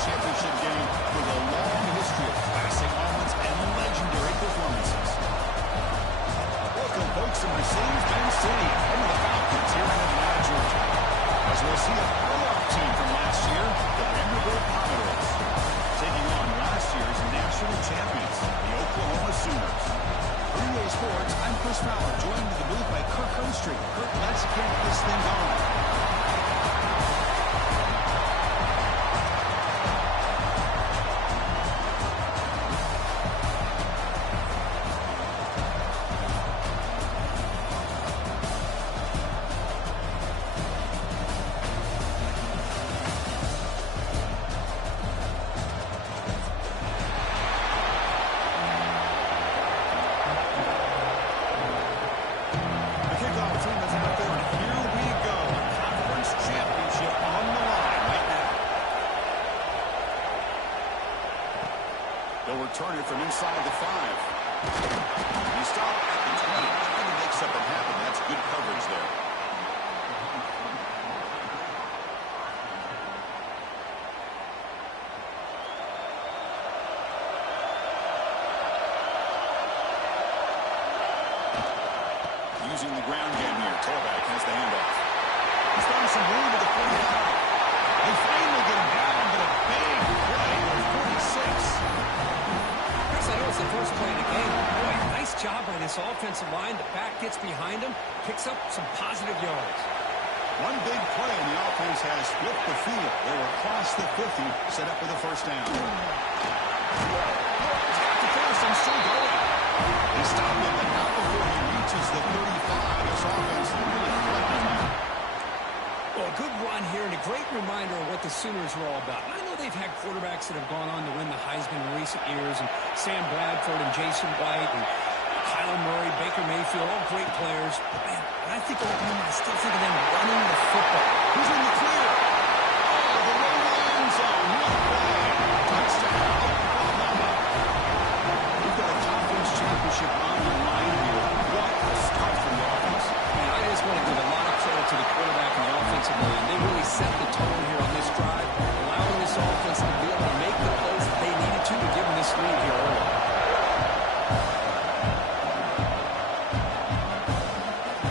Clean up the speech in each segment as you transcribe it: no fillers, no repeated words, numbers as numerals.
championship game with a long history of classic moments and legendary performances. Welcome, folks, to Mercedes-Benz Stadium, home of the Falcons here in Atlanta, Georgia. As we'll see a playoff team from last year, the Vanderbilt Commodores, taking on last year's national champions, the Oklahoma Sooners. For EA Sports, I'm Chris Fowler, joined in the booth by Kirk Herbstreit. Kirk, let's get this thing going. They'll return it from inside the 5. You stop at the 20. Trying to make something happen. That's good coverage there. Using the ground game here. Tailback has the handoff. He's found some room at the 45. They finally get him down, but a big play with 46. I know it's the first play of the game. Boy, nice job by this offensive line. The back gets behind him, picks up some positive yards. One big play, and the offense has flipped the field. They're across the 50, set up with a first down. He's got the first and still going. They stop him, but not before he reaches the 35. This offense really flipping that. Well, a good run here and a great reminder of what the Sooners are all about. I know they've had quarterbacks that have gone on to win the Heisman in recent years, and Sam Bradford and Jason White and Kyler Murray, Baker Mayfield, all great players. But man, when I think of them, I still think of them running the football. Who's in the clear? Oh, the way to the end zone. What play. Touchdown. We've got a conference championship on the line here. What a start from the offense. I just want to give a lot of credit to the quarterback and the offensive line. They really set the tone here on this drive, allowing this offense to be able to make the plays that they needed to give them this lead here early.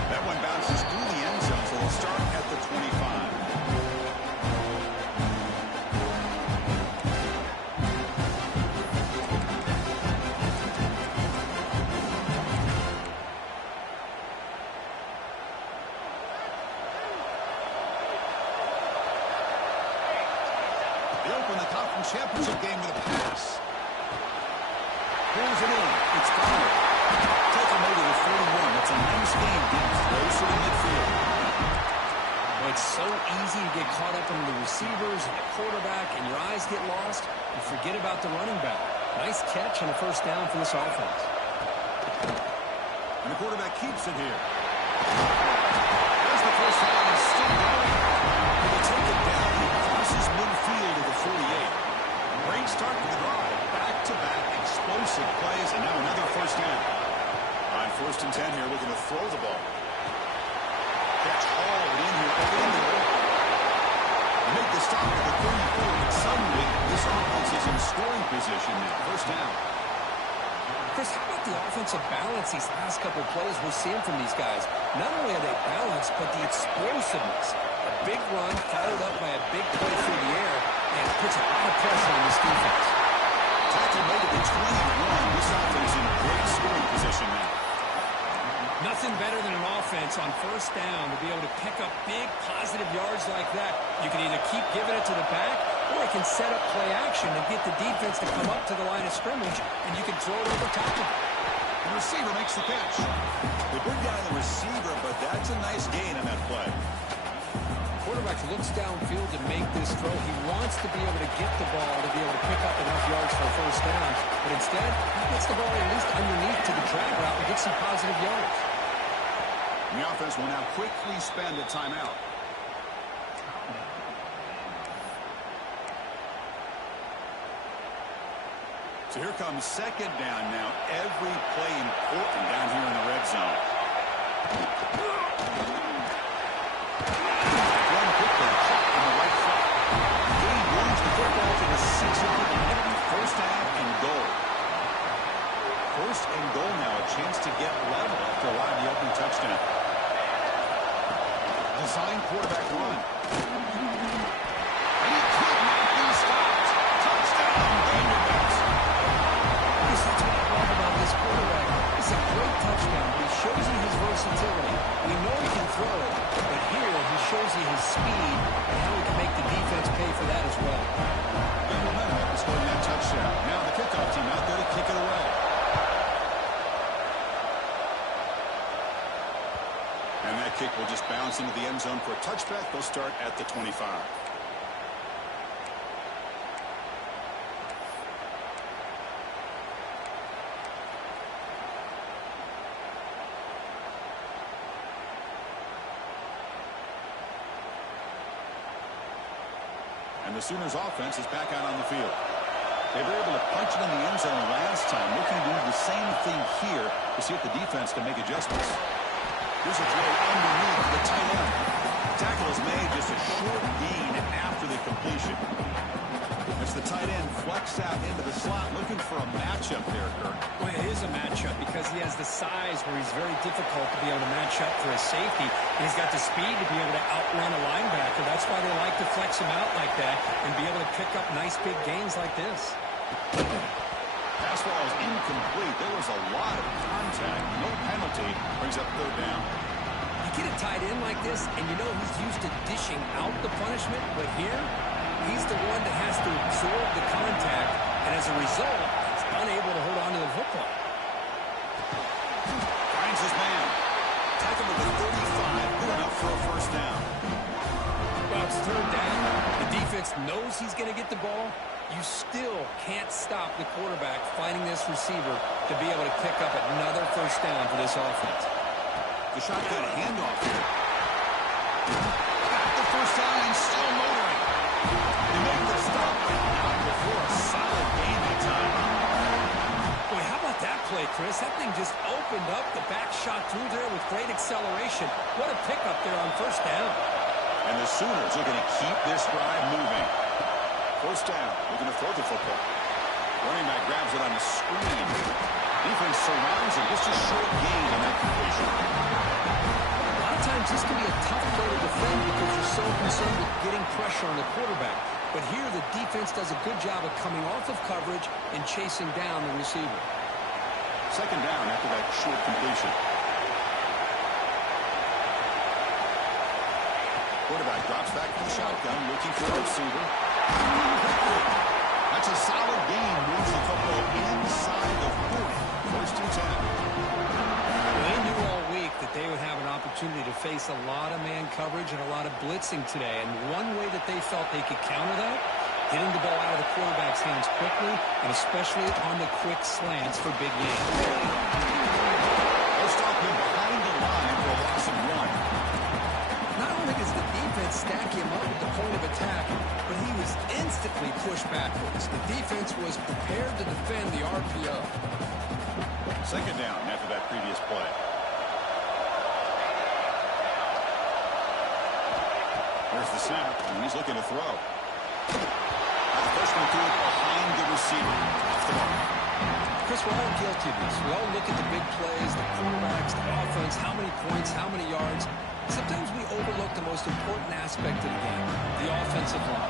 That one bounces through the end zone, so they'll start at the 25. They open the conference championship game with a pass. Pulls it in. It's fouled. Taken over to 41. That's a nice game. Getting closer to midfield. Well, it's so easy to get caught up in the receivers and the quarterback, and your eyes get lost. You forget about the running back. Nice catch and a first down for this offense. And the quarterback keeps it here. There's the first down. He's still going. They take it down. He crosses midfield to the 48. Great start to the drive. Back-to-back explosive plays, and now another first down. On 1st and 10 here, looking to throw the ball. Catch hauled in here over the middle. Make the stop at the 34, but suddenly this offense is in scoring position now. First down. Chris, how about the offensive balance these last couple of plays we're seeing from these guys? Not only are they balanced, but the explosiveness. A big run followed up by a big play through the air, and it puts a lot of pressure on this defense. Tackle made it to 21. This offense in great scoring position now. Nothing better than an offense on first down to be able to pick up big positive yards like that. You can either keep giving it to the back, or it can set up play action and get the defense to come up to the line of scrimmage, and you can throw it over top of it. The receiver makes the catch. They bring down the receiver, but that's a nice gain on that play. Quarterback looks downfield to make this throw. He wants to be able to get the ball to be able to pick up enough yards for a first down. But instead, he gets the ball at least underneath to the drag route and get some positive yards. The offense will now quickly spend a timeout. So here comes second down now. Every play important down here in the red zone. Run quickly, caught in the right foot. He moves the football to the and goal now. A chance to get level after allowing the opening touchdown. Design quarterback run. And he could not be stopped. Touchdown, Vanderbilt. That's what I love about this quarterback. It's a great touchdown. He shows you his versatility. We know he can throw it, but here he shows you his speed and how he can make the defense pay for that as well. And momentum is scoring that touchdown. Now the kickoff team out there to kick it away. And that kick will just bounce into the end zone for a touchback. They'll start at the 25. And the Sooners offense is back out on the field. They were able to punch it in the end zone last time, looking to do the same thing here to see if the defense can make adjustments. Here's a throw underneath the tight end. Tackle is made, just a short gain after the completion. As the tight end flexed out into the slot, looking for a matchup there, Kirk. Well, it is a matchup because he has the size where he's very difficult to be able to match up for a safety. And he's got the speed to be able to outrun a linebacker. That's why they like to flex him out like that and be able to pick up nice big gains like this. Pass ball is incomplete. There was a lot of contact. No penalty. Brings up third down. You get a tight end like this, and you know he's used to dishing out the punishment, but here, he's the one that has to absorb the contact, and as a result, he's unable to hold on to the football. Finds his man. Tackle to the 35. Good enough for a first down. Well, it's third down. The defense knows he's going to get the ball. You still can't stop the quarterback finding this receiver to be able to pick up another first down for this offense. The shotgun handoff here. Got the first down and still motoring. They make the stop, but not before a solid gain in time. Boy, how about that play, Chris? That thing just opened up. The back shot through there with great acceleration. What a pickup there on first down. And the Sooners are going to keep this drive moving. First down, looking to throw the football. Running back grabs it on the screen. Defense surrounds him. Just a short gain on that completion. A lot of times this can be a tough play to defend because you're so concerned with getting pressure on the quarterback. But here the defense does a good job of coming off of coverage and chasing down the receiver. Second down after that short completion. Quarterback drops back to the shotgun, looking for a receiver. That's a solid gain. Moves the football inside the 40. First and 10. Well, they knew all week that they would have an opportunity to face a lot of man coverage and a lot of blitzing today. And one way that they felt they could counter that, getting the ball out of the quarterback's hands quickly, and especially on the quick slants for big gains. They'll stop him behind the line for a loss of 1. Not only does the defense stack him up at the point of attack, but he was instantly pushed backwards. The defense was prepared to defend the RPO. Second down after that previous play. There's the snap, and he's looking to throw. Now the first one threw it behind the receiver. Off the mark. Chris, we're all guilty of this. We all look at the big plays, the quarterbacks, the offense, how many points, how many yards. Sometimes we overlook the most important aspect of the game, the offensive line.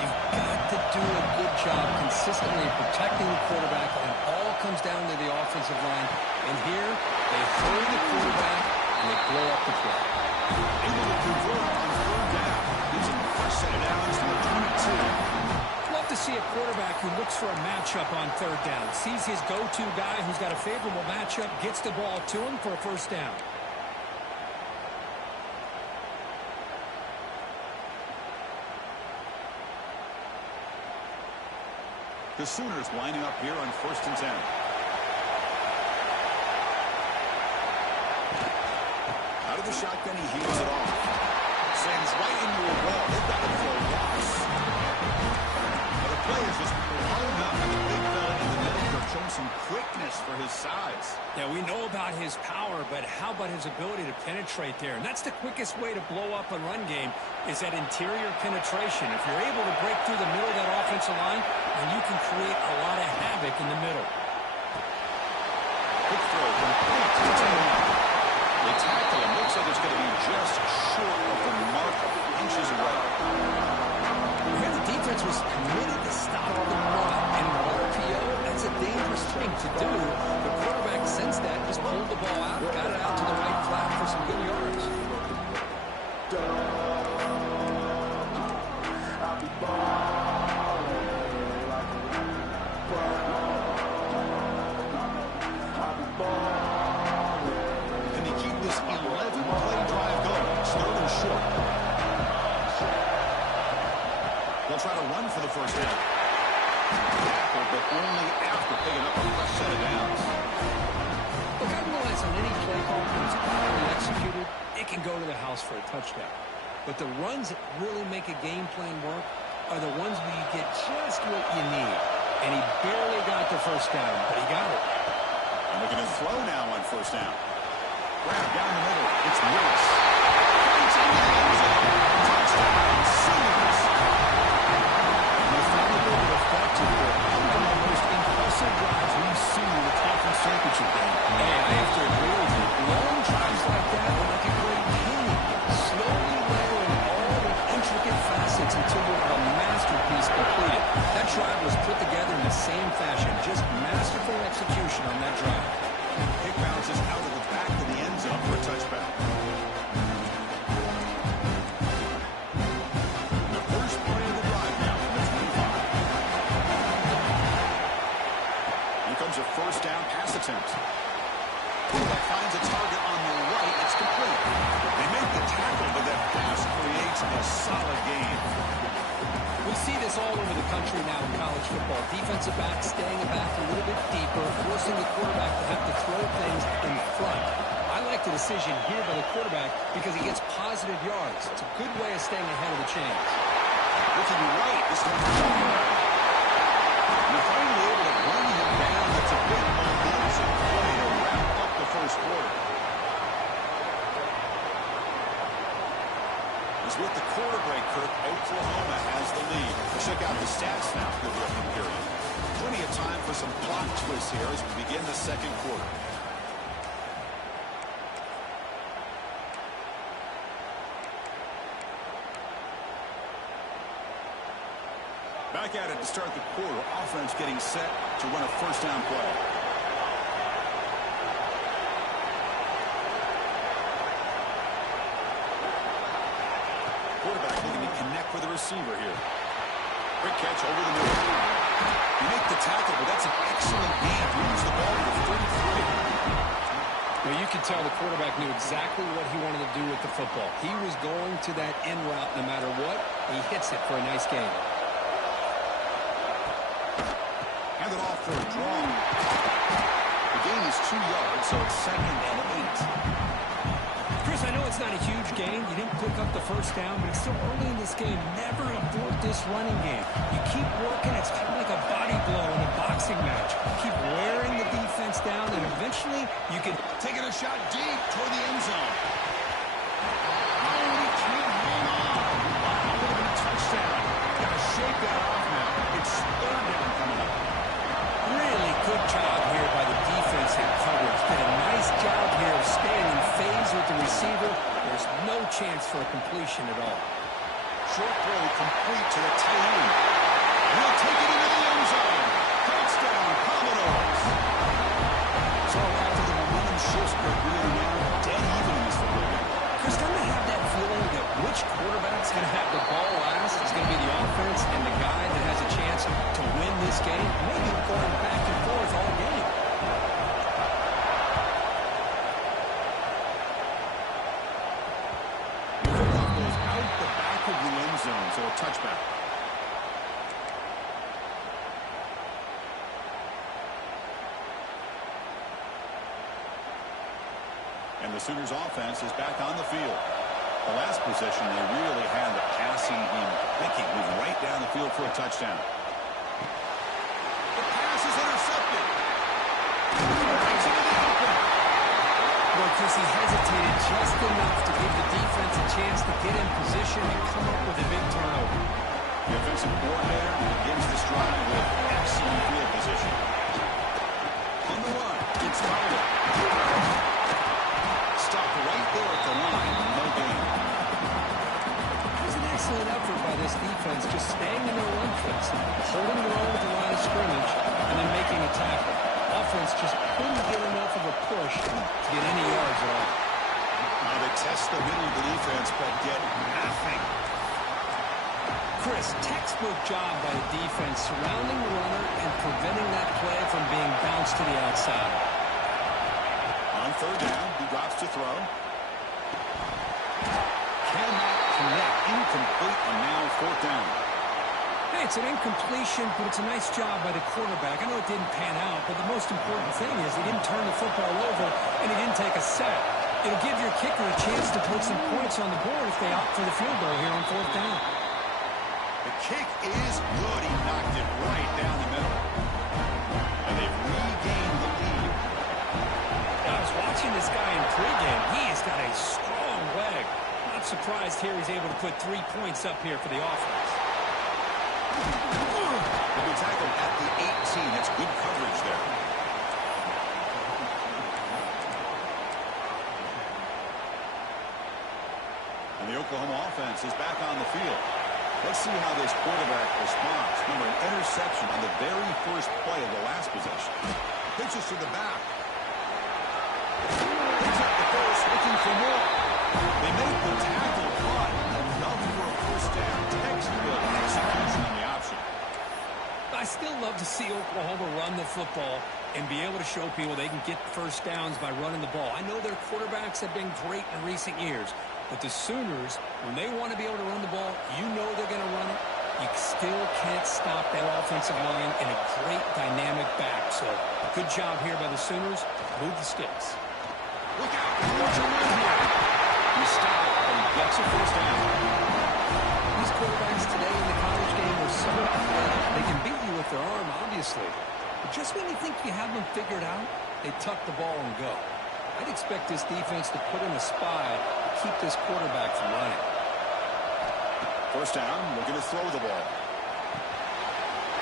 You've got to do a good job consistently protecting the quarterback, and it all comes down to the offensive line. And here, they hurry the quarterback, and they blow up the play. Able to convert on third down. Using the first set of downs to the 22. Love to see a quarterback who looks for a matchup on third down. Sees his go-to guy who's got a favorable matchup, gets the ball to him for a first down. The Sooners lining up here on first and 10. Out of the shotgun, he heaves it off. Sends right into a wall. They've got it for a loss. Now the play is just blown up by the big fella in the middle. They're showing some quickness for his size. Yeah, we know about his power, but how about his ability to penetrate there? And that's the quickest way to blow up a run game is that interior penetration. If you're able to break through the middle of that offensive line, then you can create a lot of havoc in the middle. Quick throw, complete to Taylor. The tackle, it looks like it's going to be just short of the mark, inches away. Here the defense was committed to stop the run, and in an RPO, that's a dangerous thing to do. The quarterback sensed that, just pulled the ball out, got it out to the right flat for some good yards. Can they keep this 11-play drive going? It's third and short. They'll try to run for the first down. Tackle, but only after picking up a fresh set of downs. Look, I realize on any play call that's properly executed, it can go to the house for a touchdown. But the runs that really make a game plan work are the ones where you get just what you need. And he barely got the first down, but he got it. And looking to throw now on first down. Grab down the middle. It's Willis. Points into the end zone. Touchdown, Sooners. They finally able to effect it for one of the most impressive drives we've seen in the conference championship game. And I have to agree with you. Long drives like that are like a great painting. Slowly layering all the intricate facets until you have a masterpiece completed. That drive was put together in the same fashion. Just masterful execution on that drive. Kick bounces out of the back of the end zone for a touchback. The first play of the drive now from the 25. Here comes a first down pass attempt. Quarterback finds a target on the right. It's complete. They make the tackle, but that pass creates a solid gain. We see this all over the country now in college football. Defensive backs staying back a little bit deeper, forcing the quarterback to have to throw things in front. I like the decision here by the quarterback because he gets positive yards. It's a good way of staying ahead of the chains. Looking right, this time. You're finally able to bring him down. That's a big momentum play to wrap up the first quarter. As with the quarter break, Kirk, Oklahoma has the lead. Check out the stats now for the opening period. Plenty of time for some plot twists here as we begin the second quarter. Back at it to start the quarter. Offense getting set to run a first down play. Quarterback looking to connect with the receiver here. Quick catch over the middle. You make the tackle, but that's an excellent gain. Moves the ball to the 33. Well, you can tell the quarterback knew exactly what he wanted to do with the football. He was going to that in route no matter what. He hits it for a nice gain. Hand it off for a draw. The gain is 2 yards, so it's 2nd and 8. Chris, I know it's not a huge gain. You didn't pick up the first down, but it's still early in this game. Never abort this running game. You keep working. It's kind of like a body blow in a boxing match. Keep wearing the defense down, and eventually you can... Taking a shot deep toward the end zone. Oh, he can't hang on. A little bit of touchdown. Got to shake that off now. It's 3rd down coming up. Really good job here by the defense in coverage. Did a nice job here of staying in phase with the receiver. There's no chance for a completion at all. Short throw complete to the tight end. He'll take it into the end zone. Touchdown, Commodores. So after the momentum shifts, but really now dead even in this football game. Chris, don't you have that feeling that which quarterback's going to have the ball last is going to be the offense and the guy that has a chance to win this game? Maybe going back and forth all game. The kickoff goes out the back of the end zone, so a touchback. And the Sooners offense is back on the field. The last possession, they really had the passing game clicking, moving right down the field for a touchdown. The pass is intercepted. Takes it to the open. Well, Chris, he hesitated just enough to give the defense a chance to get in position and come up with a big turnover. The offensive coordinator begins this drive with excellent field position. On the run, Spelled it. Stopped right there at the line. No gain. It was an excellent effort by this defense, just staying in their run fits, holding their own at the line of scrimmage, and then making a tackle. Offense just couldn't get enough of a push to get any yards at all. Now they test the middle of the defense, but get nothing. Chris, textbook job by the defense surrounding the runner and preventing that play from being bounced to the outside. On third down, he drops to throw. Cannot connect. Incomplete on now fourth down. Hey, it's an incompletion, but it's a nice job by the quarterback. I know it didn't pan out, but the most important thing is he didn't turn the football over and he didn't take a sack. It'll give your kicker a chance to put some points on the board if they opt for the field goal here on fourth down. The kick is good. He knocked it right down the middle. And they've regained the lead. I was watching this guy in pregame. He has got a strong leg. Not surprised here he's able to put 3 points up here for the offense. He'll be tackled at the 18. That's good coverage there. And the Oklahoma offense is back on the field. Let's see how this quarterback responds. Remember, an interception on the very first play of the last possession. Pitches to the back. He's at the first, looking for more. They make the tackle, but enough for a first down. Textbook execution on the option. I still love to see Oklahoma run the football and be able to show people they can get first downs by running the ball. I know their quarterbacks have been great in recent years, but the Sooners, when they want to be able to run the ball, you know they're going to run it. You still can't stop that offensive line and a great dynamic back. So a good job here by the Sooners. Move the sticks. Look out. What's your run here? He stopped and gets a first down. These quarterbacks today in the college game are so athletic. They can beat you with their arm, obviously. But just when you think you have them figured out, they tuck the ball and go. I'd expect this defense to put in a spy to keep this quarterback from running. First down, looking to throw the ball.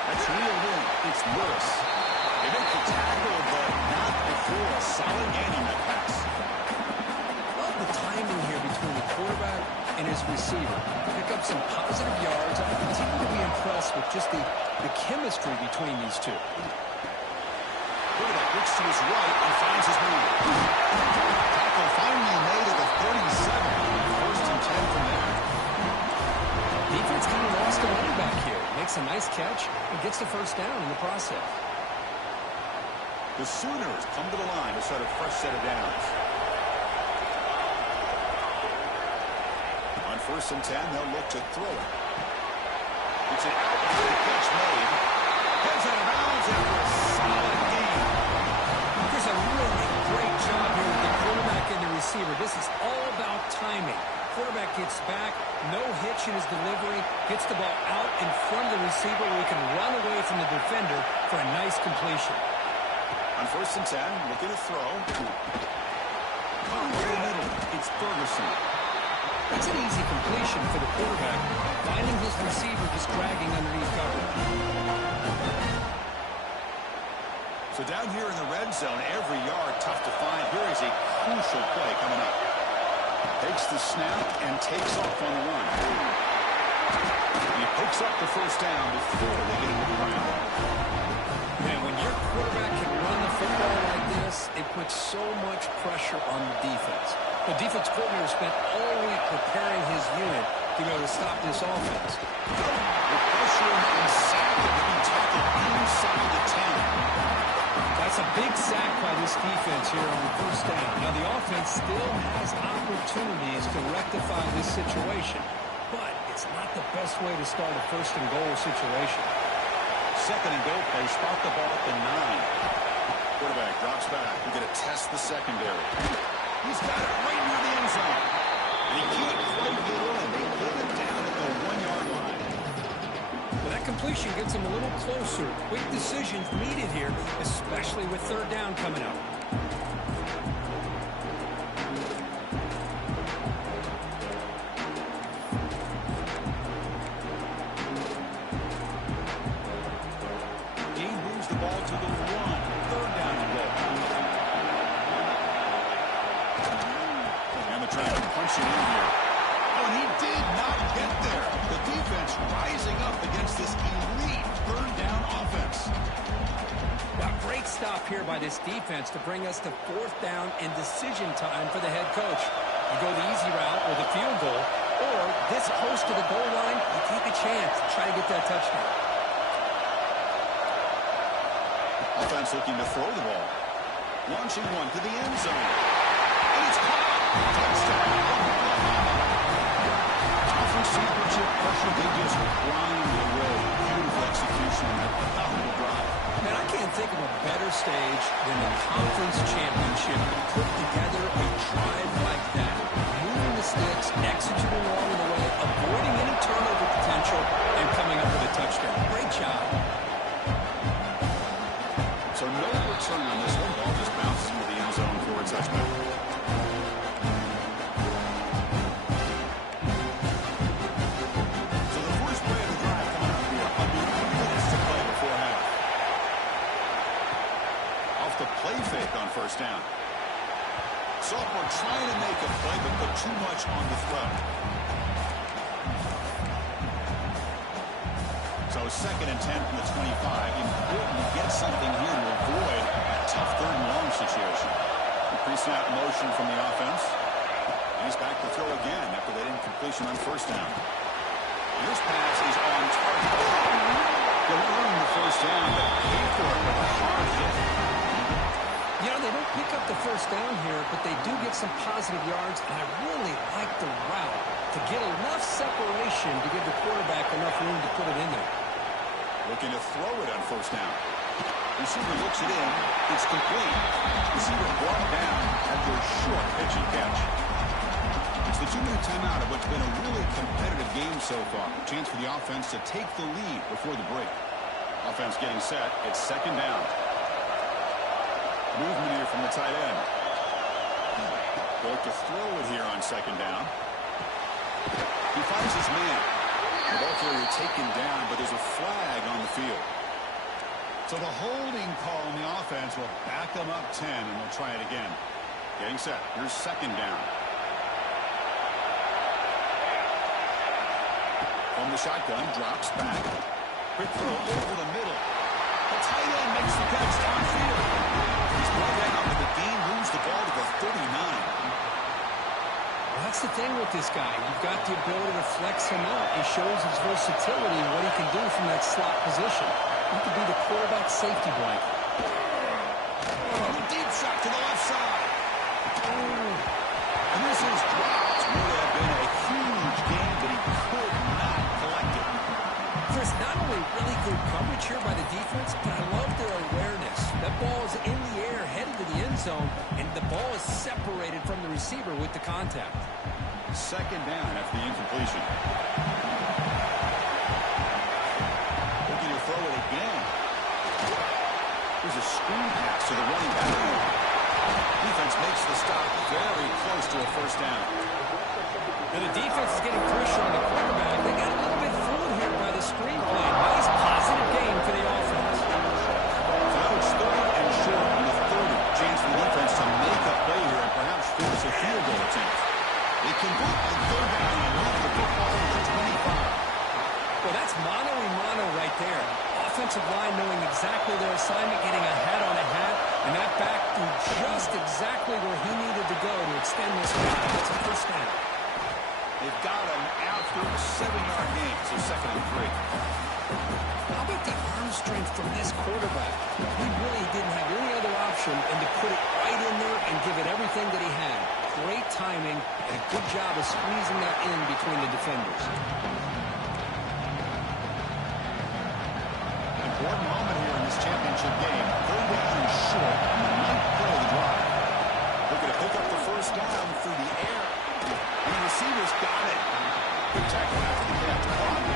That's reeled in. It's Lewis. They make the tackle, but not before a solid gain on that pass. Love the timing here between the quarterback and his receiver. Pick up some positive yards. I continue to be impressed with just the chemistry between these two. Quarterback looks to his right and finds his man. Tackle finally made at the 37. First and 10 from there. Defense kind of lost a running back here. Makes a nice catch and gets the first down in the process. The Sooners come to the line to start a fresh set of downs. On first and 10, they'll look to throw it. It's an outfield catch made. Heads out of bounds after a solid gain. There's a really great job here with the quarterback and the receiver. This is all about timing. Quarterback gets back, no hitch in his delivery, gets the ball out in front of the receiver where he can run away from the defender for a nice completion. On first and 10, looking to throw. Over the middle, it's Ferguson. That's an easy completion for the quarterback, finding his receiver just dragging underneath coverage. So down here in the red zone, every yard tough to find. Here is a crucial play coming up. Takes the snap and takes off on the run. He picks up the first down before they get into the ground. Man, when your quarterback can run the football like this, it puts so much pressure on the defense. The defense coordinator spent all week preparing his unit to be able to stop this offense. The pressure and sack of being tackled inside the 10. That's a big sack by this defense here on the first down. Now, the offense still has opportunities to rectify this situation, but it's not the best way to start a first and goal situation. Second and goal play, spot the ball at the 9. Quarterback drops back. We're going to test the secondary. He's got it right near the end zone. And he can't quite get in. They get it down at the 1-yard line. Well, that completion gets him a little closer. Quick decisions needed here, especially with third down coming up. He moves the ball to the 1. Third down and goal. trying to punch it in here. Oh, and he did not get there. The defense rising up against this elite third down offense. A great stop here by this defense to bring us to fourth down and decision time for the head coach. You go the easy route with a field goal, or this close to the goal line, you take a chance to try to get that touchdown. Offense looking to throw the ball. Launching one to the end zone. And it's caught. Touchdown. Conference championship pressure, they just grind away. Beautiful execution on that powerful drive. Man, I can't think of a better stage than the conference championship to put together a drive like that. Moving the sticks, executing along the way, avoiding any turnover potential, and coming up with a touchdown. Great job. So no return on this one. Ball just bounces into the end zone for a touchback. So the first play of the drive coming up here. 3 minutes to play before half. Off the play fake on first down. Sophomore trying to make a play, but put too much on the throw. So 2nd and 10 from the 25. Important to get something here to avoid a tough third and long situation. Pre-snap motion from the offense. And he's back to throw again after that incompletion on first down. And this pass is on target. They'll earn the first down, but pay for it with a hard hit. You know, they don't pick up the first down here, but they do get some positive yards, and I really like the route to get enough separation to give the quarterback enough room to put it in there. Looking to throw it on first down. Receiver looks it in. It's complete. Receiver brought down after a short pitch and catch. It's the 2-minute timeout of what's been a really competitive game so far. A chance for the offense to take the lead before the break. Offense getting set. It's 2nd down. Movement here from the tight end. They'll look to throw it here on 2nd down. He finds his man. The ball carrier taken down, but there's a flag on the field. So the holding call on the offense will back them up 10, and they'll try it again. Getting set. Here's 2nd down. From the shotgun, drops back. Quick throw over the middle. The tight end makes the catch downfield. He's brought down, but the game moves the ball to the 39. That's the thing with this guy. You've got the ability to flex him out. He shows his versatility and what he can do from that slot position. He could be the quarterback safety blanket. Oh, deep shot to the left side. And this is dropped. Would have been a huge game, but he could not collect it. Chris, not only really good coverage here by the defense, but I love their awareness. That ball is in the air, headed to the end zone, and the ball is separated from the receiver with the contact. 2nd down after the incompletion. Looking to throw it again. There's a screen pass to the running back. Defense makes the stop very close to a first down. And the defense is getting pressure on the quarterback. They got a little bit fooled here by the screen play. Nice positive game for the offense. So now it's 3rd and short on the 30. Chance for the defense to make a play here and perhaps force a field goal attempt. They convert on 3rd down and move the football to the 25. Well, that's mano-a-mano right there. Offensive line knowing exactly their assignment, getting a hat on a hat, and that back threw just exactly where he needed to go to extend this drive. That's a first down. They've got him after a 7-yard gain, so 2nd and 3. How about the arm strength from this quarterback? He really didn't have any other option than to put it right in there and give it everything that he had. Great timing and a good job of squeezing that in between the defenders. Important moment here in this championship game. 3rd down and short on the 9th play of the drive. Looking to pick up the first down through the air. And the receiver's got it. Good tackle after the catch.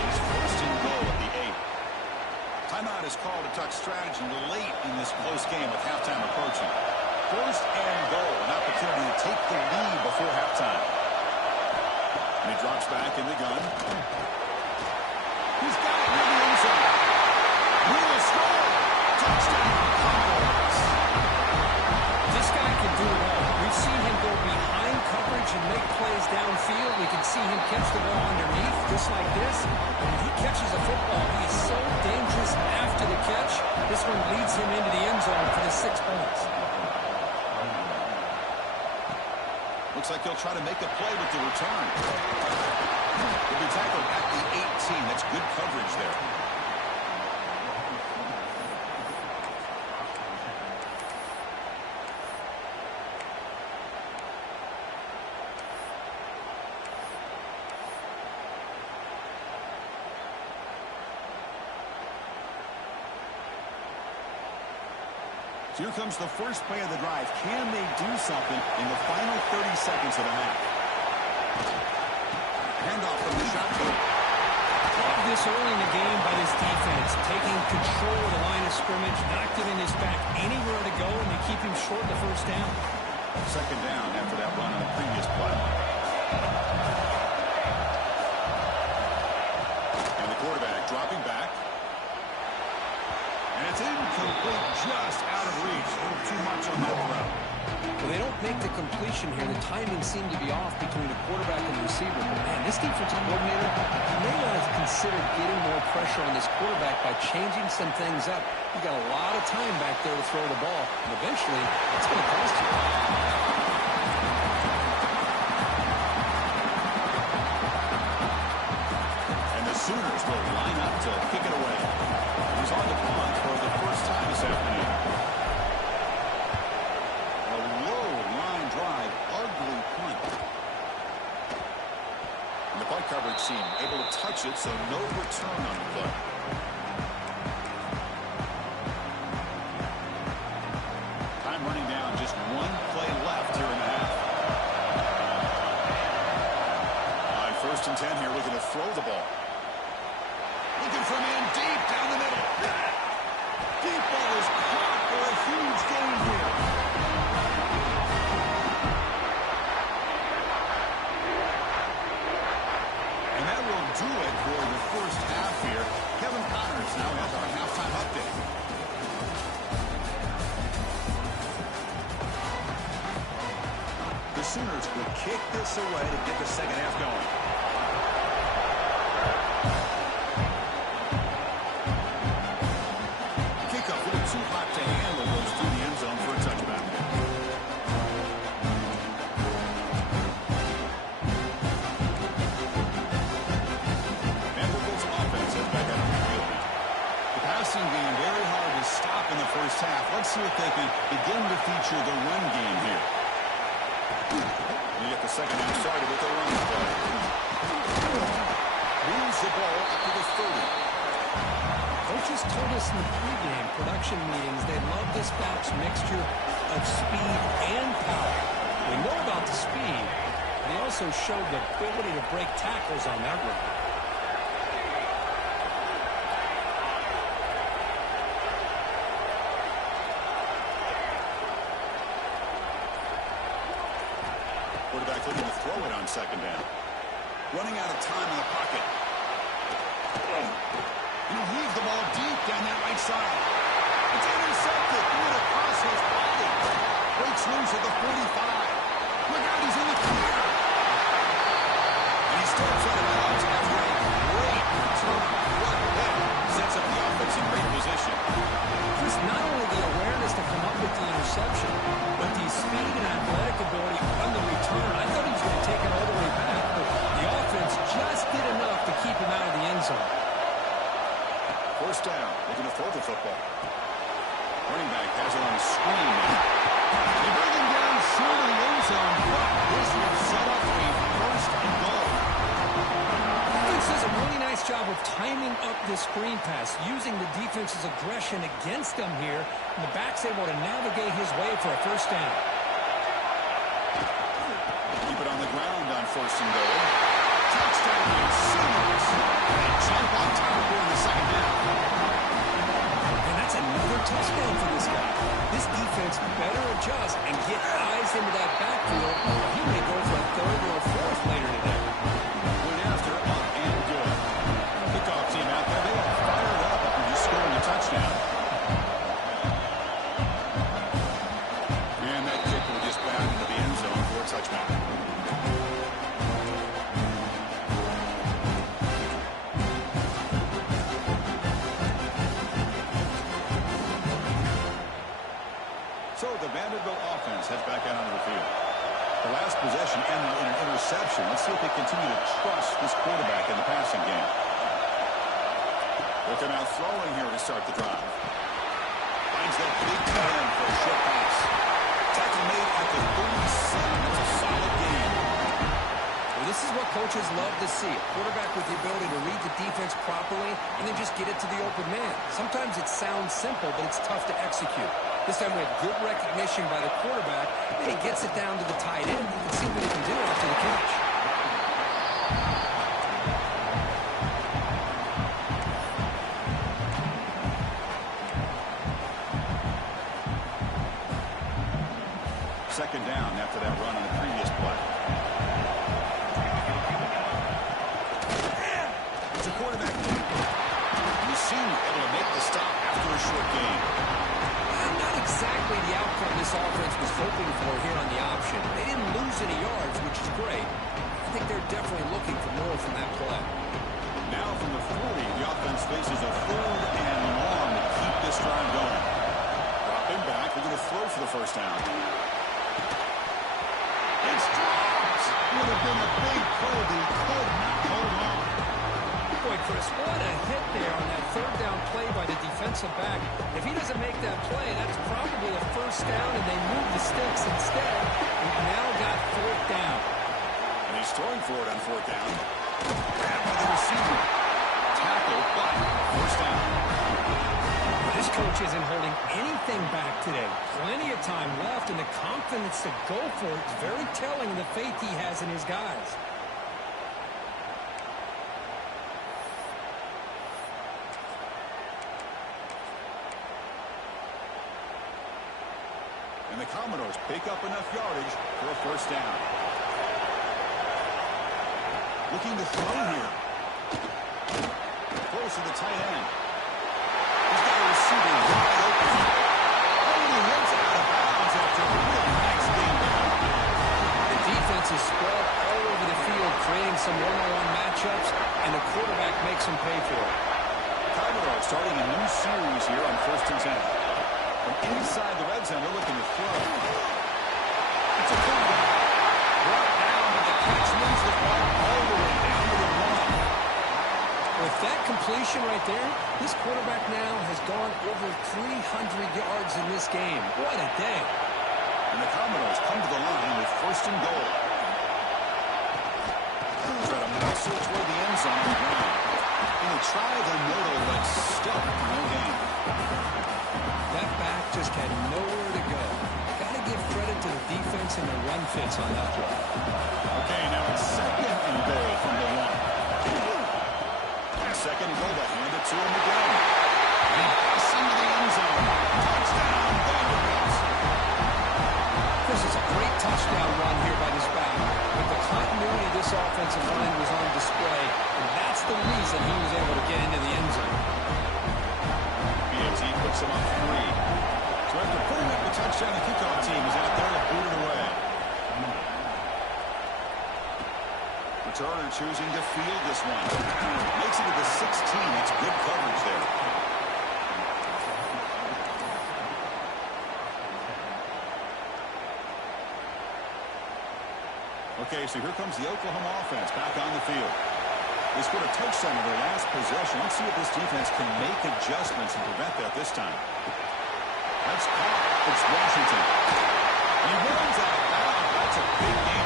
It's 1st and goal at the 8. Timeout is called to talk strategy late in this close game with halftime approaching. 1st and goal. An opportunity to take the lead before halftime. And he drops back in the gun. He's got it near the end zone. Will score. Touchdown, Cowboys. This guy can do it all. We've seen him go behind coverage and make catch the ball underneath, just like this. And when he catches a football, he is so dangerous after the catch. This one leads him into the end zone for the 6 points. Looks like he'll try to make a play with the return. He'll be tackled at the 18. That's good coverage there. Here comes the first play of the drive. Can they do something in the final 30 seconds of the half? Handoff from the shotgun. Love this early in the game by this defense, taking control of the line of scrimmage, not giving this back anywhere to go, and they keep him short of the first down. Second down after that run on the previous play. And the quarterback dropping back. And it's incomplete, just out of reach. A little too much on that throw. Well, they don't make the completion here. The timing seemed to be off between the quarterback and the receiver. But, man, this defensive coordinator may want to consider getting more pressure on this quarterback by changing some things up. He's got a lot of time back there to throw the ball. And eventually, it's going to cost you. And the Sooners will line up to kick it away. He's on the punt for the first time this afternoon. A low line drive, ugly punt. And the punt coverage team able to touch it, so no return on the play. Time running down, just one play left here in the half. On 1st and 10 here, looking to throw the ball. Looking for a man deep down the middle. Deep ball is caught for a huge gain here. And that will do it for the first half here. Kevin Connors now has our halftime update. The Sooners will kick this away to get the second half going. Too hot to handle, goes through the end zone for a touchback. Vanderbilt's offense is back out on the field now. The passing game very hard to stop in the first half. Let's see if they can begin to feature the run game here. You get the second half started with a run play. Moves the ball up to the 30. Coaches told us in the pregame production meetings they love this back's mixture of speed and power. We know about the speed, but he also showed the ability to break tackles on that run. Quarterback looking to throw it on second down. Running out of time in the pocket. He heaves the ball deep down that right side. It's intercepted. Threw it across his body. Breaks loose at the 45. Look out, he's in the clear. And he steps out of bounds after a great return. What a hit. Sets up the offense in great position. Chris, not only the awareness to come up with the interception, but the speed and athletic ability on the return. I thought he was going to take it all the way back, but the offense just did enough to keep him out of the end zone. First down, looking to throw the football. Running back has it on a screen now. They bring him down short of the end zone, but this will set up a first and goal. This does a really nice job of timing up the screen pass, using the defense's aggression against them here, and the back's able to navigate his way for a first down. Keep it on the ground on 1st and goal. Touchdown, Sooners. They jump on top here in the second half. And that's another touchdown for this guy. This defense better adjust and get eyes into that backfield, or he may go for a third or a fourth later today. Went after, up and good. Kickoff team out there, they are fired up after just scoring a touchdown. And that kick will just bound into the end zone for a touchback. last possession ended in an interception. Let's see if they continue to trust this quarterback in the passing game. But they're now throwing here to start the drive. Finds that big tight end for a short pass. Tackle made at the 37. That's a solid game. Well, this is what coaches love to see. A quarterback with the ability to read the defense properly and then just get it to the open man. Sometimes it sounds simple, but it's tough to execute. This time we have good recognition by the quarterback, and he gets it down to the tight end. You can see what he can do after the catch. Second down after that run on the previous play. It's a quarterback keeper. You seem able to make the stop after a short game. Not exactly the outcome this offense was hoping for here on the option. They didn't lose any yards, which is great. I think they're definitely looking for more from that play. Now from the 40, the offense faces a 3rd and long to keep this drive going. Dropping back, they're going to throw for the first down. It's dropped. Would have been a big play, but he could not hold on. Boy, Chris, what a hit there on that 3rd down play by the defensive back. If he doesn't make that play, that's probably a first down, and they move the sticks instead. We've now got 4th down. And he's throwing for it on 4th down. Grabbed by the receiver. Tackle, but first down. This coach isn't holding anything back today. Plenty of time left, and the confidence to go for it is very telling of the faith he has in his guys. And the Commodores pick up enough yardage for a first down. Looking to throw here. Close to the tight end. He's got a receiver wide open. Oh, he hits out of bounds after a really nice game down. The defense is spread all over the field, creating some one-on-one matchups, and the quarterback makes them pay for it. Commodores starting a new series here on 1st and 10. From inside the red zone, they're looking to throw. It's a full down. Brought down, but the catch moves the ball all the way down to the 1. With that completion right there, this quarterback now has gone over 300 yards in this game. What a day. And the Commodores come to the line with 1st and goal. Try to muscle toward the end zone on the ground. And they try the motor, but stuck. No gain. That back just had nowhere to go. Got to give credit to the defense and the run fits on that play. Okay, now it's 2nd and goal from the 1. 2nd and goal, they hand it to him again. And he busts into the end zone. Touchdown, Vanderbilt. This is a great touchdown run here by this back. But the continuity of this offensive line was on display, and that's the reason he was able to get into the end zone. BMT picks him up 3. So after putting up the touchdown, the kickoff team is out there to boot it away. Returner choosing to field this one. Makes it to the 16. That's good coverage there. Okay, so here comes the Oklahoma offense back on the field. They scored a touchdown in their last possession. Let's see if this defense can make adjustments and prevent that this time. That's caught. It's Washington. And he runs out of bounds. That's a big game.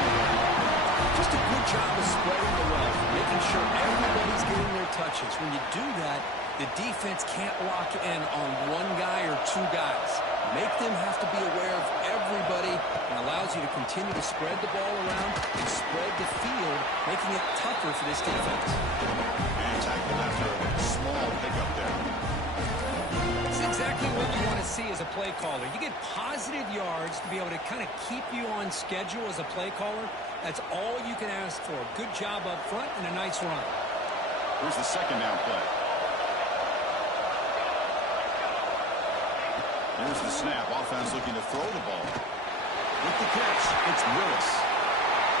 Just a good job of spreading the wealth, making sure everybody's getting their touches. When you do that, the defense can't lock in on one guy or 2 guys. Make them have to be aware of everybody, and allows you to continue to spread the ball around and spread the field, making it tougher for this defense. And tackled after a small pickup there. It's exactly what you want to see as a play caller. You get positive yards to be able to kind of keep you on schedule as a play caller. That's all you can ask for. Good job up front and a nice run. Here's the 2nd down play. Here's the snap. Offense looking to throw the ball. With the catch, it's Willis.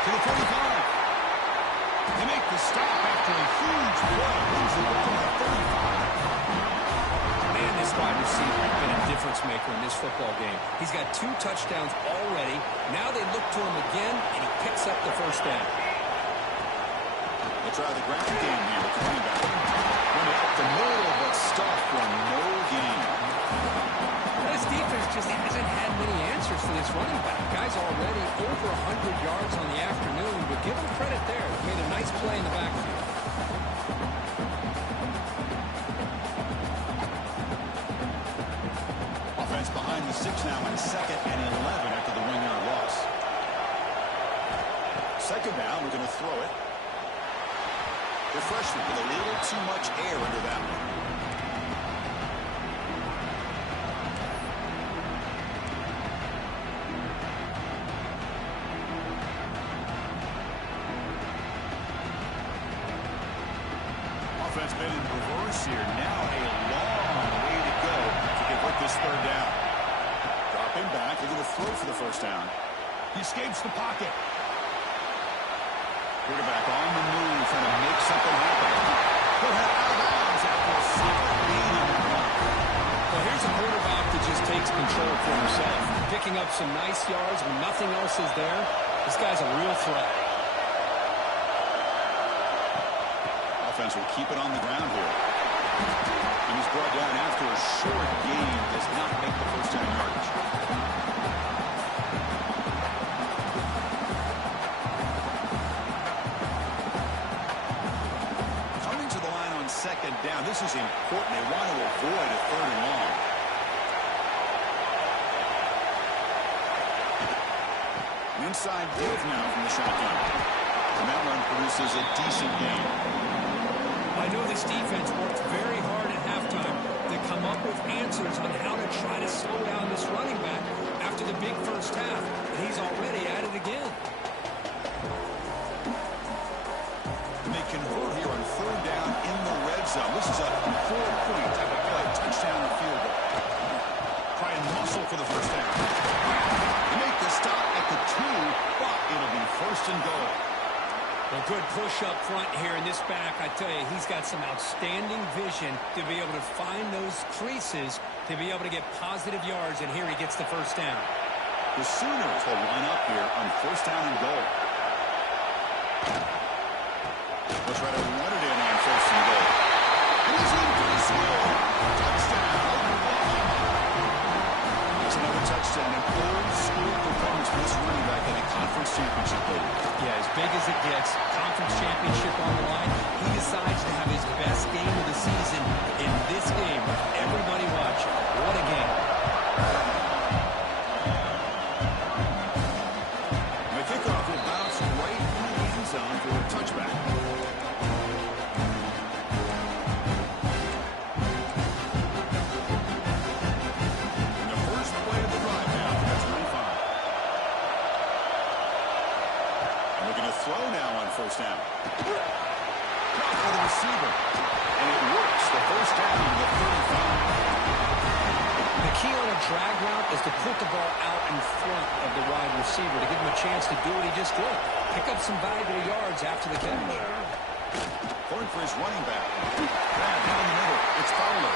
To the 45. They make the stop after a huge play. Moves the ball to the 35. Man, this This wide receiver has been a difference maker in this football game. He's got 2 touchdowns already. Now they look to him again, and he picks up the first down. They'll try the ground game here with the running back. Running up the middle, but stopped for no gain. This defense just hasn't had many answers for this running back. Guy's already over 100 yards on the afternoon, but give him credit there. He made a nice play in the backfield. Offense behind the 6 now on 2nd and 11 after the 1-yard loss. 2nd down, we're going to throw it. The freshman with a little too much air under that one. Offense been in reverse here. Now a long way to go to convert this 3rd down. Dropping back, they're going to throw for the 1st down. He escapes the pocket. Quarterback on the move, trying to make something happen. He'll head out of bounds after a solid gain on the run. Well, here's a quarterback that just takes control for himself. Picking up some nice yards when nothing else is there. This guy's a real threat. Offense will keep it on the ground here. And he's brought down after a short gain. Does not make the 1st down yardage. Coming to the line on 2nd down. This is important. They want to avoid a 3rd and long. An inside give now from the shotgun. And that one produces a decent gain. I know this defense worked very hard at halftime to come up with answers on how to try to slow down this running back after the big first half. And he's already at it again. And they convert here on 3rd down in the red zone. This is a 4-point type of play. Touchdown or field goal. Try and muscle for the 1st down. They make the stop at the 2, but it'll be 1st and goal. A good push up front here in this back. I tell you, he's got some outstanding vision to be able to find those creases, to be able to get positive yards, and here he gets the 1st down. The Sooners will line up here on 1st down and goal. They'll try to run it in on 1st and goal. And he's in for the score. Touchdown, Oklahoma. That's another touchdown. An old-school performance for this running back in a conference championship game. Yeah, as big as it gets, conference championship on the line, he decides to have his best game of the season in this game with everybody watching. What a game. And the kickoff will bounce right through the end zone for a touchback. And the first play of the drive now, that's 25. And we're going to throw now on 1st down. Caught by the receiver. And it works. The 1st down to the 35. The key on a drag route is to put the ball out in front of the wide receiver to give him a chance to do what he just did. Pick up some valuable yards after the catch. Going for his running back. Grab down the middle. It's Fowler.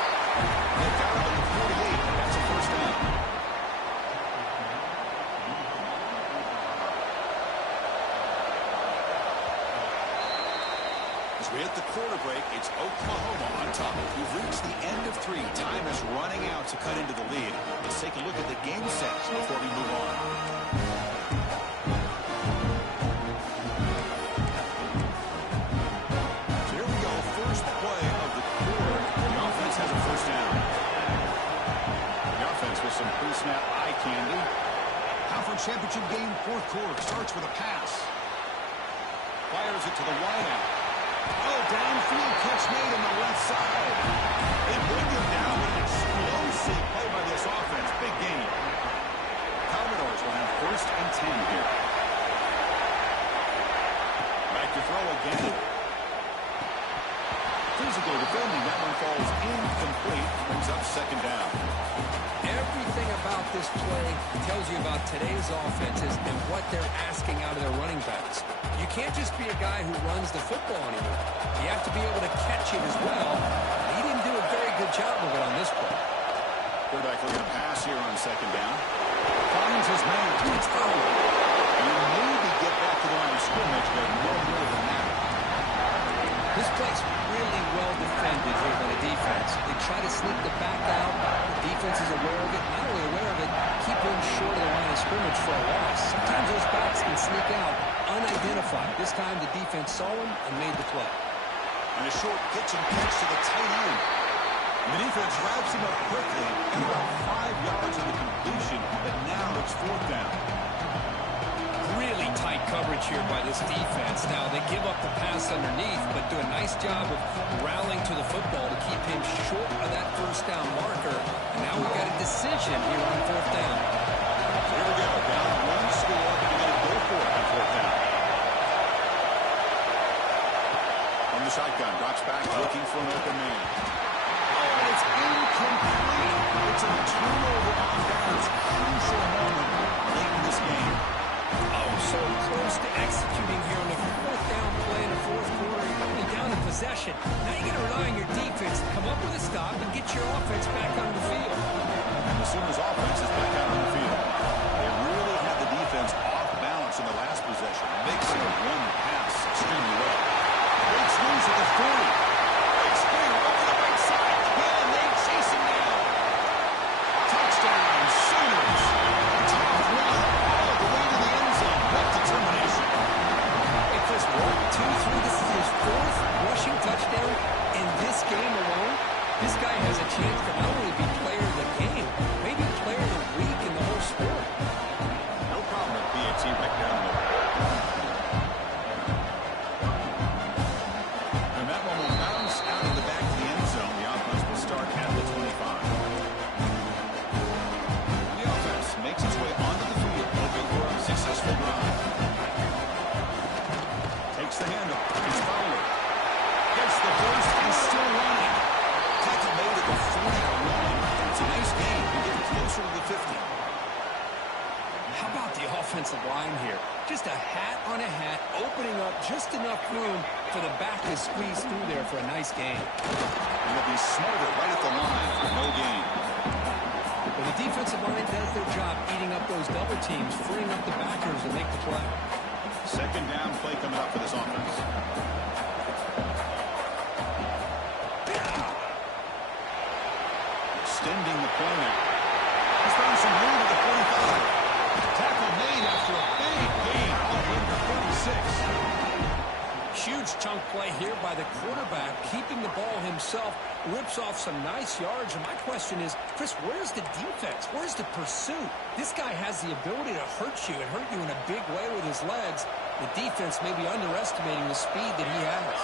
They got him at the 48. That's a 1st down. As we hit the quarter break, it's Oklahoma on top. We've reached the end of 3. Time is running out to cut into the lead. Let's take a look at the game sets before we move on. So here we go. First play of the quarter. The offense has a 1st down. The offense with some pre-snap eye candy. Conference championship game, 4th quarter. Starts with a pass. Fires it to the wideout. Oh, downfield catch made on the left side. They bring him down with an explosive play by this offense. Big game. Commodores will have 1st and 10 here. Back to throw again. Physical defending. That one falls incomplete. Brings up 2nd down. Everything about this play tells you about today's offenses and what they're asking out of their running backs. You can't just be a guy who runs the football anymore. You have to be able to catch it as well. He didn't do a very good job of it on this play. Quarterback looking to pass here on second down. Finds his man. It's foul. And maybe get back to the line of scrimmage, but no more than that. This play's really well defended here by the defense. They try to sneak the back out. The defense is aware of it. Not only aware of it, keep him short of the line of scrimmage for a loss. Sometimes those backs can sneak out unidentified. This time the defense saw him and made the play. And a short pitch and catch to the tight end. And the defense wraps him up quickly and about 5 yards on the completion, but now it's fourth down. Really tight coverage here by this defense. Now, they give up the pass underneath, but do a nice job of rallying to the football to keep him short of that first down marker. And now we've got a decision here on fourth down. So here we go. Down one score, and you're going to go for it on fourth down. From the shotgun, drops back, looking for an open man. Oh, and it's incomplete. It's a turnover on downs. Crucial moment late in this game. Oh, so close to executing here on the fourth down play in the fourth quarter. You're only down in possession. Now you got to rely on your defense to come up with a stop and get your offense back on the field. And the Sooners' offense is back out on the field. They really had the defense off balance in the last possession, mixing one pass extremely well. Great swings at the 40. Great swing over the right side. Can they chase him down? Touchdown, Sooners. Top run all the way to the end zone. What determination. Hey, Chris, 1, 2, 3. This is his fourth rushing touchdown in this game alone. This guy has a chance to not only be player of the game, maybe player of the week in the whole sport. No problem with BAT right down the middle. And that one will bounce out of the back of the end zone. The offense will start at the 25. The offense makes its way onto the field, hoping for a successful drive. Takes the handoff. He's following. Gets the burst and still running. Tackle made at the 40-yard line. It's a nice game. We get closer to the 50. How about the offensive line here? Just a hat on a hat, opening up just enough room for the back to squeeze through there for a nice gain. And they'll be smarter right at the line for no gain. Well, the defensive line does their job eating up those double teams, freeing up the backers to make the play. Second down play coming up for this offense. Extending the play now. He's found some room at the 45. Tackle made after a big gain all the way to 36. Huge chunk play here by the quarterback, keeping the ball himself, rips off some nice yards. And my question is, Chris, where's the defense? Where's the pursuit? This guy has the ability to hurt you and hurt you in a big way with his legs. The defense may be underestimating the speed that he has.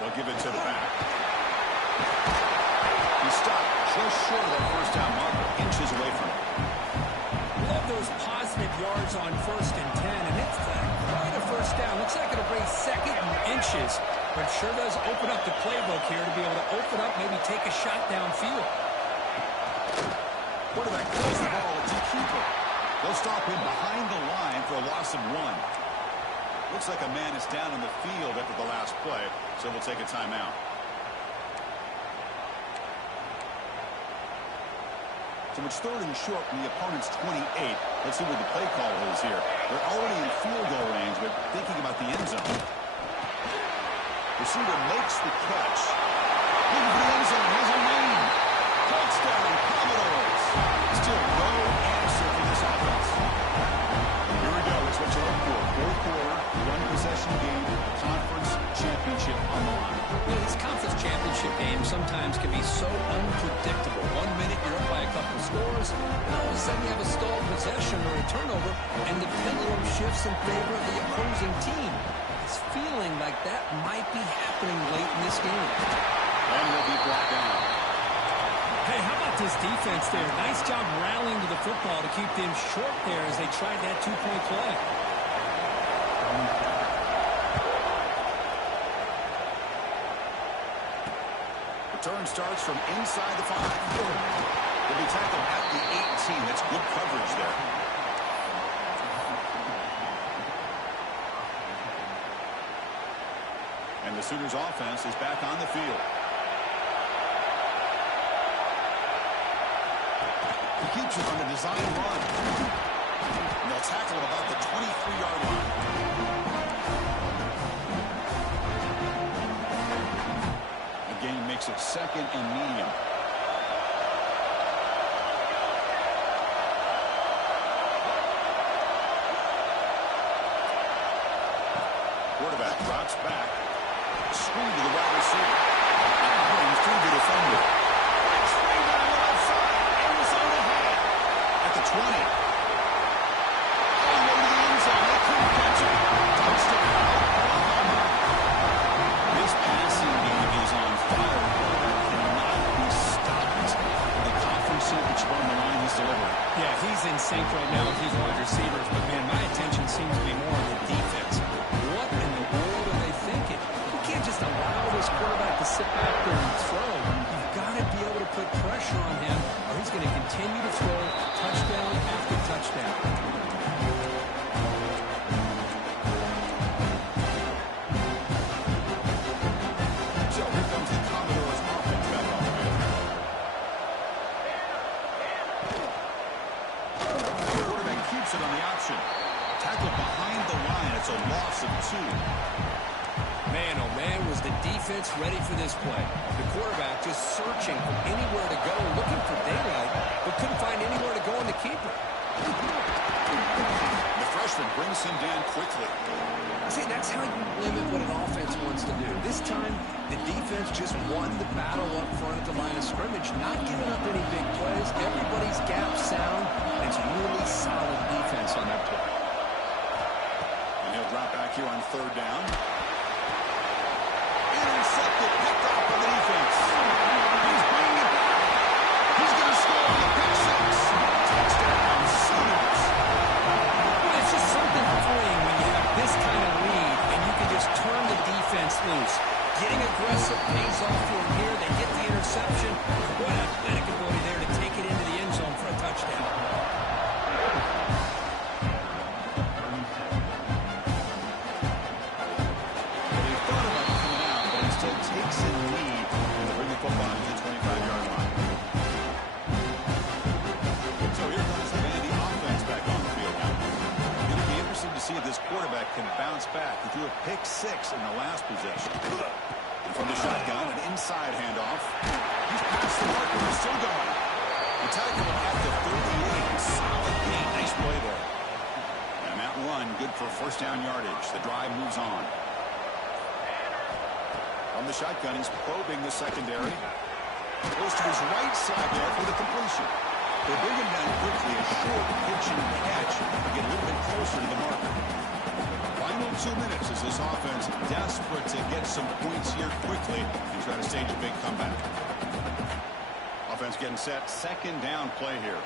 They'll give it to the back. He stopped just short of that first down marker, inches away from it. Love those positive yards on 1st and 10, and it's quite a first down. Looks like it'll bring second and inches, but sure does open up the playbook here to be able to open up, maybe take a shot downfield. Quarterback throws the ball to keeper. They'll stop him behind the line for a loss of 1. Looks like a man is down in the field after the last play, so we'll take a timeout. So it's 3rd and short from the opponent's 28. Let's see what the play call is here. They're already in field goal range, but thinking about the end zone. Receiver makes the catch. Looking for the end zone. Has a lane. Touchdown, Commodores. Still no answer for this offense. Here we go. It's what you're looking for. Fourth quarter, one possession game, conference championship on the line. Well, these conference championship games sometimes can be so unpredictable. 1 minute you're up by a couple of scores, and all of a sudden you have a stalled possession or a turnover, and the pendulum shifts in favor of the opposing team. It's feeling like that might be happening late in this game. And they'll be brought down. Hey, how about this defense there? Nice job rallying to the football to keep them short there as they tried that two-point play. Return starts from inside the 5. They'll be tackled at the 18. That's good coverage there. And the Sooners offense is back on the field. keeps it on the design run. And they'll tackle him about the 23-yard line. The game makes it second and medium. Quarterback drops back. Screen to the wide receiver. Brings through the defender. Screen down the left side. Arizona had at the 20. All the way to the end zone. They couldn't catch it. Touchdown. This passing game is on fire. Cannot be stopped. The conference championship on the line he's delivering. Yeah, he's in sync right now with these wide receivers. But, man, my attention seems to be more on the defense. What in the world are they thinking? You can't just allow this quarterback to sit back there and throw. You've got to be able to put pressure on him, or he's going to continue to throw touchdown after touchdown. So here comes the Commodores offense back on the field. The quarterback keeps it on the option. Tackled behind the line. It's a loss of 2. Man, oh man, was the defense ready for this play. The quarterback just searching for anywhere to go, looking for daylight, but couldn't find anywhere to go in the keeper. The freshman brings him down quickly. See, that's how you limit what an offense wants to do. This time, the defense just won the battle up front at the line of scrimmage, not giving up any big plays. Everybody's gap sound, and it's really solid defense on that play. And he'll drop back here on 3rd down. Intercepted, picked off by the defense. He's bringing it back. He's going to score on the pick 6. Touchdown, Sooners. It's just something freeing when you have this kind of lead and you can just turn the defense loose. Getting aggressive pays off for them here. They get the interception. What athletic ability there to take it into the end zone for a touchdown. Takes in lead to bring the football to the 25-yard line. So here comes the Vandy offense back on the field now. It'll be interesting to see if this quarterback can bounce back. He threw a pick 6 in the last possession. And from the shotgun, an inside handoff. He's past the marker. He's still going. The tackle at the 38. Solid gain. Nice play there. And that run, good for first down yardage. The drive moves on. On the shotgun, he's probing the secondary. Goes to his right side there for the completion. They bring him down quickly, a short pitch and catch to get a little bit closer to the marker. Final 2 minutes as this offense desperate to get some points here quickly and try to stage a big comeback. Offense getting set, 2nd down play here.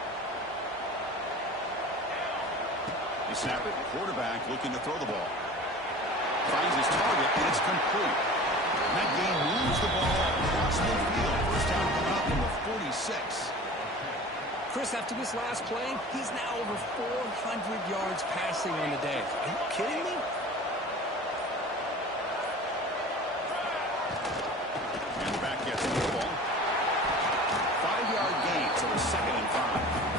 They snap it, quarterback looking to throw the ball. Finds his target, and it's complete. That game moves the ball across midfield. First down coming up from the 46. Chris, after this last play, he's now over 400 yards passing on the day. Are you kidding me? And back gets the ball. 5-yard gain, so a 2nd and 5.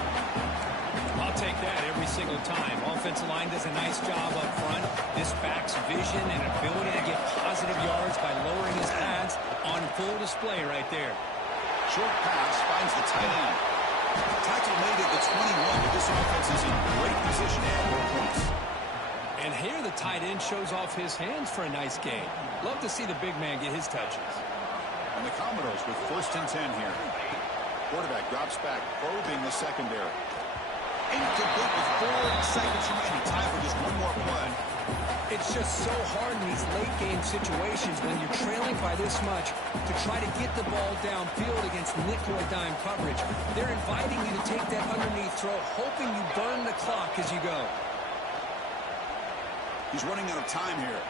I'll take that every single time. Offensive line does a nice job up front. This back's vision and ability to get positive yards by lowering his pads on full display right there. Short pass finds the tight end. Tackle made at the 21, but this offense is in great position to add more points. And here the tight end shows off his hands for a nice gain. Love to see the big man get his touches. And the Commodores with 1st and 10 here. Quarterback drops back, probing the secondary. Incomplete with 4 seconds remaining. Time for just one more play. It's just so hard in these late-game situations when you're trailing by this much to try to get the ball downfield against nickel or dime coverage. They're inviting you to take that underneath throw, hoping you burn the clock as you go. He's running out of time here.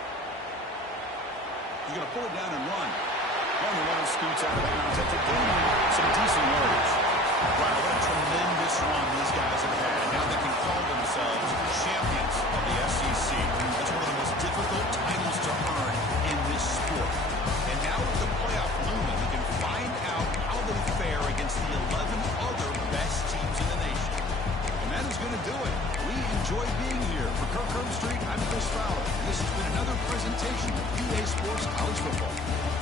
He's going to pull it down and run. And the runner scoots out of bounds after gaining some decent yardage. Wow, what a tremendous run these guys have had. Now they can call themselves champions of the SEC. It's one of the most difficult titles to earn in this sport. And now with the playoff looming, we can find out how they fare against the 11 other best teams in the nation. going to do it. We enjoy being here. For Kirk Herbstreit, I'm Chris Fowler. This has been another presentation of EA Sports College Football.